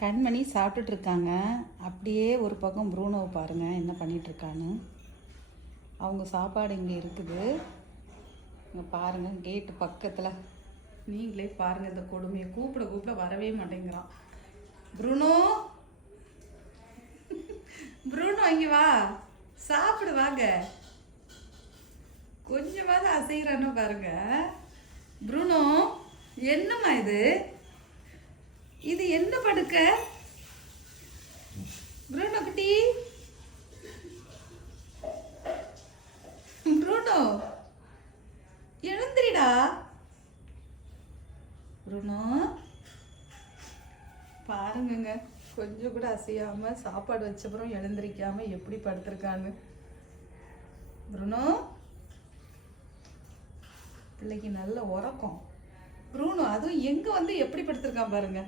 கண்மணி சாப்பிட்டுட்டு இருக்காங்க. அப்படியே ஒரு பக்கம் ப்ரூனோவை பாருங்கள் என்ன பண்ணிகிட்ருக்கான்னு. அவங்க சாப்பாடு இங்கே இருக்குது. இங்கே பாருங்கள் கேட்டு பக்கத்தில். நீங்களே பாருங்கள் இந்த கொடுமையை. கூப்பிட கூப்பிட வரவே மாட்டேங்கிறான். ப்ரூனோ ப்ரூனோ இங்கே வா, சாப்பிடு வாங்க. கொஞ்சமாவது அசைகிறான்னு பாருங்க. ப்ரூனோ என்னம்மா இது? இது என்ன படுக்க? ப்ரூனோ குட்டி, ப்ரூனோ எழுந்திரிடா. ப்ரூனோ பாருங்கங்க, கொஞ்சம் கூட அசையாம சாப்பாடு வச்சப்புறம் எழுந்திரிக்காம எப்படி படுத்திருக்கான்னு. ப்ரூனோ பிள்ளைக்கு நல்ல உறக்கம். ப்ரூனோ அதுவும் எங்க வந்து எப்படி படுத்திருக்கான் பாருங்க.